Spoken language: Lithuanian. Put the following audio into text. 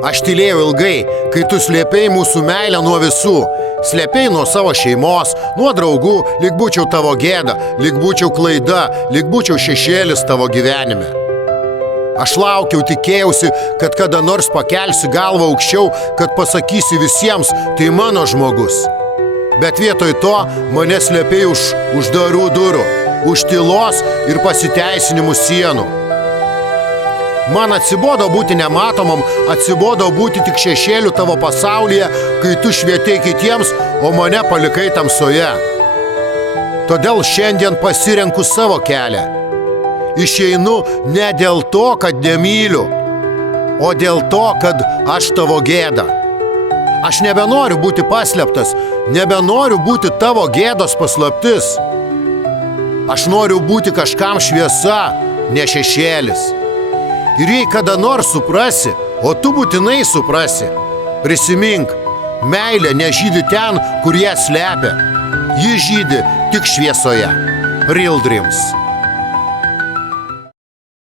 Aš tylėjau ilgai, kai tu slėpei mūsų meilę nuo visų. Slėpei nuo savo šeimos, nuo draugų, lyg būčiau tavo gėda, lyg būčiau klaida, lyg būčiau šešėlis tavo gyvenime. Aš laukiau, tikėjausi, kad kada nors pakelsi galvą aukščiau, kad pasakysi visiems, tai mano žmogus. Bet vietoj to mane slėpei už uždarų durų, už tylos ir pasiteisinimų sienų. Man atsibodo būti nematomam, atsibodo būti tik šešėliu tavo pasaulyje, kai tu švietei kitiems, o mane palikai tamsoje. Todėl šiandien pasirenku savo kelią. Išeinu ne dėl to, kad nemyliu, o dėl to, kad aš tavo gėda. Aš nebenoriu būti paslėptas, nebenoriu būti tavo gėdos paslaptis. Aš noriu būti kažkam šviesa, ne šešėlis. Ir jei kada nors suprasi, o tu būtinai suprasi, prisimink, meilė nežydi ten, kur ją slepia. Ji žydi tik šviesoje. Real Dreams.